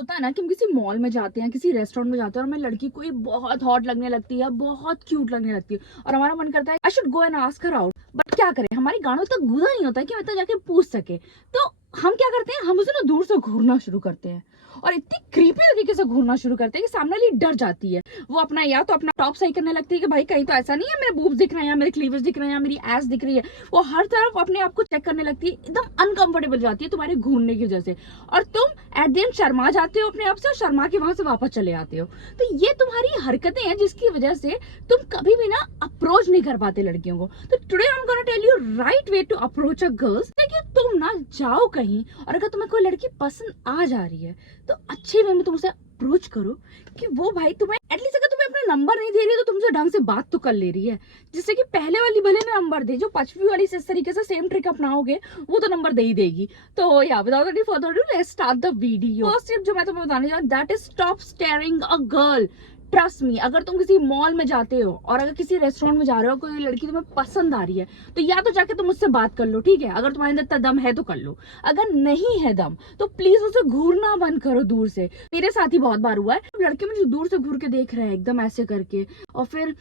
होता है ना कि हम किसी मॉल में जाते हैं, किसी रेस्टोरेंट में जाते हैं और हमें लड़की कोई बहुत हॉट लगने लगती है, बहुत क्यूट लगने लगती है और हमारा मन करता है I should go and ask her out. But क्या करें, हमारी गाड़ों तक घूरा नहीं होता है कि मतलब जाके पूछ सके। तो हम क्या करते हैं, हम उसे ना दूर से घूरना शुरू करते हैं और इतनी क्रीपी तरीके से घूरना शुरू करते हैं कि सामने वाली डर जाती है। वो अपना या तो अपना टॉप सही करने लगती है कि भाई कहीं तो ऐसा नहीं है मेरे बूब्स दिख रहे हैं या मेरे क्लीवेज दिख रहे हैं या मेरी एस दिख रही है। वो हर तरफ अपने आप को चेक करने लगती है, एकदम अनकंफर्टेबल जाती है तुम्हारे घूरने की वजह से। और तुम एट द एंड शर्मा जाते हो अपने आप से और शर्मा के वहां से वापस चले आते हो। तो ये तुम्हारी हरकतें हैं जिसकी वजह से तुम कभी भी ना अप्रोच नहीं कर पाते लड़कियों को। तो today I am gonna tell you right way to approach a girls. कि तुम ना जाओ कहीं और अगर तुम्हें कोई लड़की पसंद आ जा रही है तो अच्छे वे में तुम उसे अप्रोच करो कि वो भाई तुम्हें एटलीस्ट अगर तुम्हें अपना नंबर नहीं दे रही है तो तुमसे ढंग से बात तो कर ले रही है। जिससे कि पहले वाली भले ना नंबर दे, जो पांचवी वाली से इस तरीके से सेम ट्रिक अपनाओगे वो तो नंबर दे ही देगी। तो या without any further ado let's start the video. First tip जो मैं तुम्हें बताने जा रही हूं that is stop steering a girl. Trust me, अगर तुम किसी मॉल में जाते हो और अगर किसी रेस्टोरेंट में जा रहे हो, कोई लड़की तुम्हें पसंद आ रही है तो या तो जाके तुम उससे बात कर लो, ठीक है, अगर तुम्हारे अंदर इतना दम है तो कर लो। अगर नहीं है दम तो प्लीज उसे घूरना बंद करो दूर से। मेरे साथ ही बहुत बार हुआ है, लड़के मुझे दूर से घूर के देख रहे हैं एकदम ऐसे करके और फिर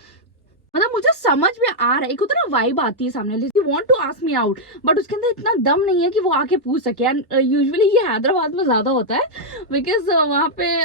मतलब मुझे समझ में आ रहा है, एक होता है ना वाइब आती है सामने वाले, want to ask me out, but उसके अंदर इतना दम नहीं है कि वो आके पूछ सके। एंड यूजुअली ये हैदराबाद में ज्यादा होता है बिकॉज वहाँ पे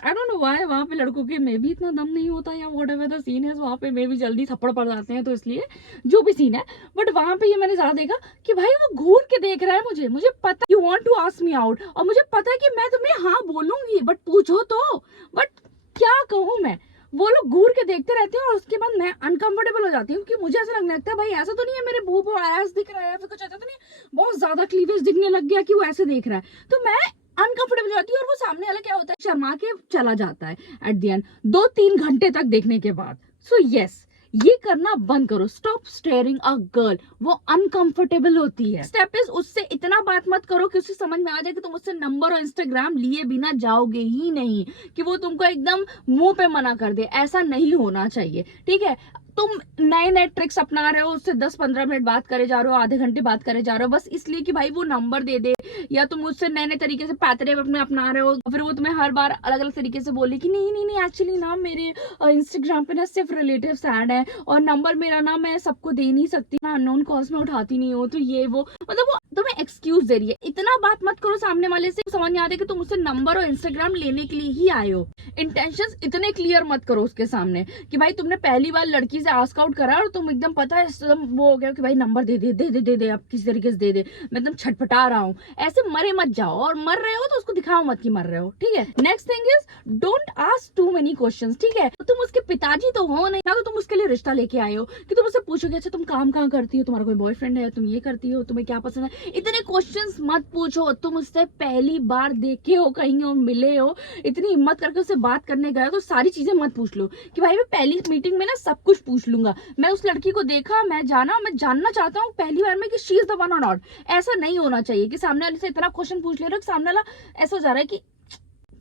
आई डोंट नो व्हाई, वहाँ पे लड़कों के में भी इतना दम नहीं होता या व्हाटएवर द सीन है, वहाँ पे में भी जल्दी थप्पड़ पड़ जाते हैं, तो इसलिए जो भी सीन है। बट वहाँ पे ये मैंने ज्यादा देखा कि भाई वो घूर के देख रहा है मुझे पता you want to ask me out और मुझे पता है कि मैं तुम्हें हाँ बोलूंगी बट पूछो तो। बट क्या कहूँ मैं, वो लोग घूर के देखते रहते हैं और उसके बाद मैं अनकंफर्टेबल हो जाती हूँ क्योंकि मुझे ऐसा लगने लगता है भाई ऐसा तो नहीं है मेरे बूब और एस दिख रहा है, फिर कुछ ऐसा तो नहीं है बहुत ज्यादा क्लीवेज दिखने लग गया कि वो ऐसे देख रहा है। तो मैं अनकंफर्टेबल हो जाती हूँ और वो सामने वाला क्या होता है शर्मा के चला जाता है एट द एंड 2-3 घंटे तक देखने के बाद। सो यस, ये करना बंद करो, स्टॉप स्टेयरिंग अ गर्ल, वो अनकंफर्टेबल होती है। स्टेप इज उससे इतना बात मत करो कि उसे समझ में आ जाए कि तुम उससे नंबर और इंस्टाग्राम लिए बिना जाओगे ही नहीं, कि वो तुमको एकदम मुंह पे मना कर दे, ऐसा नहीं होना चाहिए, ठीक है। तुम नए नए ट्रिक्स अपना रहे हो, उससे 10-15 मिनट बात करे जा रहे हो, आधे घंटे बात करे जा रहे हो बस इसलिए कि भाई वो नंबर दे दे, या तुम उससे नए नए तरीके से पैतरे अपने अपना रहे हो, फिर वो तुम्हें हर बार अलग अलग तरीके से बोले कि नहीं नहीं नहीं एक्चुअली ना मेरे इंस्टाग्राम पे ना सिर्फ रिलेटिव्स ऐड है और नंबर मेरा ना मैं सबको दे नहीं सकती ना, अननोन कॉल्स में उठाती नहीं हो, तो ये वो मतलब वो तुम्हें एक्सक्यूज दे रही है। इतना बात मत करो सामने वाले से समझ नहीं आता कि तुम उससे नंबर और इंस्टाग्राम लेने के लिए ही आए हो। इंटेंशंस इतने क्लियर मत करो उसके सामने कि भाई तुमने पहली बार लड़की से आस्क आउट करा और तुम एकदम पता है एकदम वो हो गया कि भाई नंबर दे दे दे दे दे दे अब किसी तरीके से दे दे, मैं एकदम छटपटा रहा हूँ। ऐसे मरे मत जाओ, और मर रहे हो तो उसको दिखाओ मत कि मर रहे हो, ठीक है। Next thing is don't ask too many questions, ठीक है। तो तुम उसके पिताजी तो हो नहीं ना, तो तुम उसके लिए रिश्ता लेके आए हो कि तुम उससे पूछोगे अच्छा तुम काम कहाँ करती हो, तुम्हारा कोई बॉयफ्रेंड है, तुम ये करती हो, तुम्हें क्या पसंद है। इतने क्वेश्चंस मत पूछो, तुम उससे पहली बार देखे हो कहीं और मिले हो, इतनी हिम्मत करके उससे बात करने गए हो तो सारी चीजें मत पूछ लो कि भाई मैं पहली मीटिंग में ना सब कुछ पूछ लूंगा, मैं उस लड़की को देखा, मैं जाना, मैं जानना चाहता हूँ पहली बार में कि शी इज द वन और नॉट। ऐसा नहीं होना चाहिए कि सामने वाले से इतना क्वेश्चन पूछ ले रहे हो, सामने वाला ऐसा हो जा रहा है कि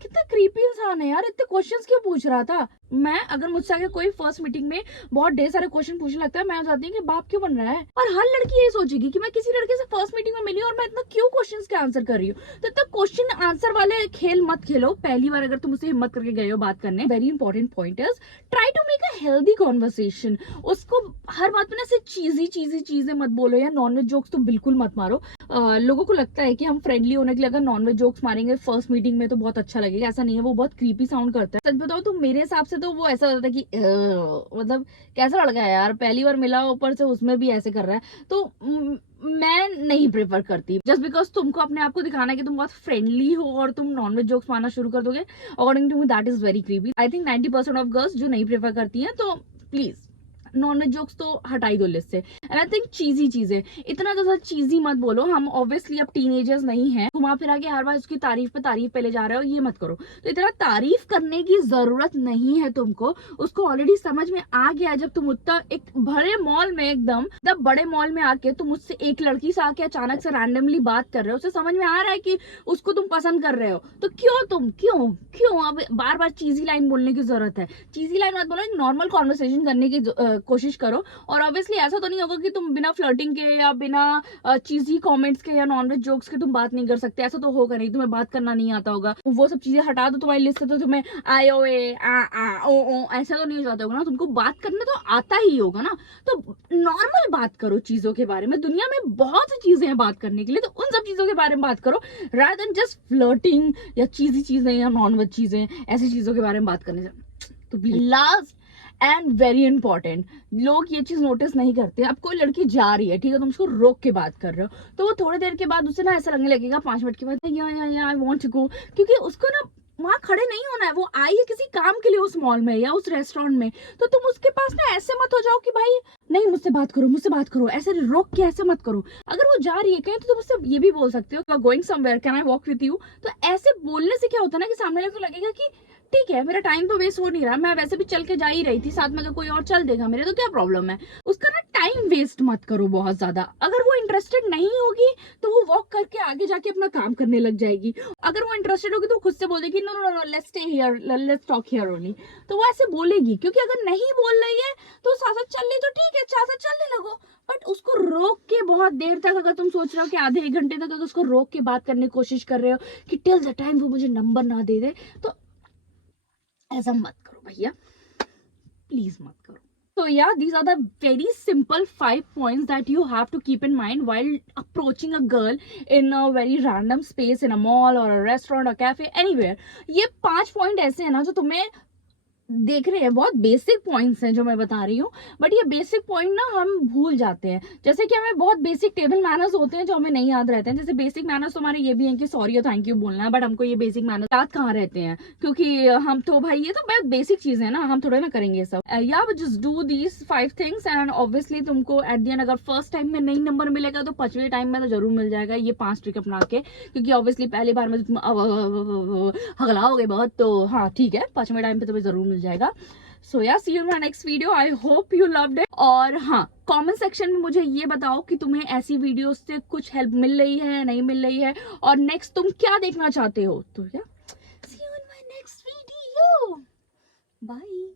कितना क्रीपी इंसान है यार, इतने क्वेश्चंस क्यों पूछ रहा था। मैं अगर मुझसे आगे कोई फर्स्ट मीटिंग में बहुत ढेर सारे क्वेश्चन पूछने लगता है, मैं हो जाती हूँ कि बाप क्यों बन रहा है। और हर लड़की ये सोचेगी कि मैं किसी लड़के से फर्स्ट मीटिंग में मिली और मैं इतना क्यों क्वेश्चंस के आंसर कर रही हूँ। तो इतना क्वेश्चन आंसर वाले खेल मत खेलो पहली बार अगर तुम उसे हिम्मत करके गए हो बात करने। Very important point is try to make a healthy conversation. उसको हर बात में ना सिर्फ चीजी चीजें मत बोलो, या नॉनवेज जोक्स तो बिल्कुल मत मारो। लोगों को लगता है कि हम फ्रेंडली होने के लिए अगर नॉनवेज जोक्स मारेंगे फर्स्ट मीटिंग में तो बहुत अच्छा लगेगा, ऐसा नहीं है, वो बहुत क्रीपी साउंड करता है। सच बताओ तो मेरे हिसाब से तो वो ऐसा होता है कि मतलब कैसा लड़का है यार, पहली बार मिला ऊपर से उसमें भी ऐसे कर रहा है, तो मैं नहीं प्रेफर करती। जस्ट बिकॉज तुमको अपने आप को दिखाना है कि तुम बहुत फ्रेंडली हो और तुम नॉनवेज जोक्स मारना शुरू कर दोगे, according to me that is very creepy. I think 90% of girls जो नहीं प्रेफर करती हैं, तो प्लीज नॉनवेज जोक्स तो हटाई दो लिस्ट से। एंड आई थिंक चीजी चीजें, इतना ज्यादा चीजी मत बोलो। हम ऑब्वियसली अब टीनेजर्स नहीं हैं, घुमा फिरा के हर बार उसकी तारीफ पे ले जा रहे हो, ये मत करो। तो इतना तारीफ करने की जरूरत नहीं है तुमको, उसको ऑलरेडी समझ में आ गया। जब तुम उतना एक बड़े मॉल में एकदम बड़े मॉल में आके तुम उससे एक लड़की से आके अचानक से रैंडमली बात कर रहे हो, उसे समझ में आ रहा है कि उसको तुम पसंद कर रहे हो, तो क्यों अब बार बार चीजी लाइन बोलने की जरूरत है। चीजी लाइन मत बोलो, एक नॉर्मल कॉन्वर्सेशन कोशिश करो। और ऑब्वियसली ऐसा तो नहीं होगा कि तुम बिना फ्लर्टिंग के या बिना चीजी कमेंट्स के या नॉनवेज जोक्स के तुम बात नहीं कर सकते, ऐसा तो होगा नहीं। तुम्हें बात करना नहीं आता होगा, वो सब चीजें हटा दो तुम्हारी लिस्ट से, तो तुम्हें आई ओ ए आ ओ ऐसा तो नहीं हो जाता होगा ना। तुमको बात करना तो आता ही होगा ना। तो नॉर्मल बात करो चीजों के बारे में। दुनिया में बहुत सी चीजें हैं बात करने के लिए, तो उन सब चीजों के बारे में बात करो rather than just flirting या चीजी चीजें या नॉनवेज चीजें, ऐसी चीजों के बारे में बात करने से। तो लास्ट एंड वेरी इंपॉर्टेंट, लोग ये चीज नोटिस नहीं करते। अब कोई लड़की जा रही है, ठीक है, तुम उसको रोक के बात कर रहे हो, तो वो थोड़ी देर के बाद उसे ना ऐसा लगने लगेगा 5 मिनट के बाद, या आई वांट टू गो, क्योंकि उसको ना वहां खड़े नहीं होना है। वो आई है किसी काम के लिए उस मॉल में या उस रेस्टोरेंट में, तो तुम उसके पास ना ऐसे मत हो जाओ कि भाई नहीं मुझसे बात करो, ऐसे रोक के ऐसे मत करो। अगर वो जा रही है कहीं, तो तुम उससे ये भी बोल सकते हो, going somewhere, can I walk with you. तो ऐसे बोलने से क्या होता है ना कि सामने वाले को लगेगा कि ठीक है, मेरा टाइम तो वेस्ट हो नहीं रहा, मैं वैसे भी चल के जा ही रही थी, साथ में अगर कोई और चल देगा मेरे तो क्या प्रॉब्लम है। उसका ना टाइम वेस्ट मत करो बहुत ज्यादा। अगर वो इंटरेस्टेड नहीं होगी तो वो वॉक करके आगे जाके अपना काम करने लग जाएगी। अगर वो इंटरेस्टेड होगी तो खुद से बोल देगी no no no, let's stay here, let's talk here only. तो वो ऐसे बोलेगी, क्योंकि अगर नहीं बोल रही है तो साथ साथ चल रही तो ठीक है, साथ साथ चलने लगो। बट उसको रोक के बहुत देर तक, अगर तुम सोच रहे हो कि आधे 1 घंटे तक अगर उसको रोक के बात करने की कोशिश कर रहे हो कि टिल द टाइम वो मुझे नंबर ना दे दे, तो ऐसा मत करो भैया, प्लीज मत करो। So yeah, these are the very simple 5 points that you have to keep in mind while approaching a girl in a very random space, in a mall or a restaurant or cafe, anywhere. ये 5 point ऐसे हैं ना जो तुम्हें देख रहे हैं, बहुत बेसिक पॉइंट्स हैं जो मैं बता रही हूँ, बट ये बेसिक पॉइंट ना हम भूल जाते हैं। जैसे कि हमें बहुत बेसिक टेबल मैनर्स होते हैं जो हमें नहीं याद रहते हैं। जैसे बेसिक मैनर्स तो हमारे ये भी हैं कि सॉरी और थैंक यू बोलना है, बट हमको ये बेसिक मैनर्स याद कहाँ रहते हैं, क्योंकि हम तो भाई ये तो बहुत बेसिक चीज है ना, हम थोड़े ना करेंगे ये सब। या just do these 5 things and obviously तुमको एट द एंड अगर फर्स्ट टाइम में नहीं नंबर मिलेगा तो 5वें टाइम में तो जरूर मिल जाएगा, ये 5 ट्रिक अपना के। क्योंकि ऑब्वियसली पहली बार में तुम हगलाओगे बहुत, तो हाँ ठीक है, 5वें टाइम पे तुम्हें जरूर मिल जाएगा। So ya see you in my next video, I hope you loved it. और हाँ, कमेंट सेक्शन में मुझे ये बताओ कि तुम्हें ऐसी वीडियोस से कुछ हेल्प मिल रही है, नहीं मिल रही है, और नेक्स्ट तुम क्या देखना चाहते हो। तो ya see you in my next video, bye.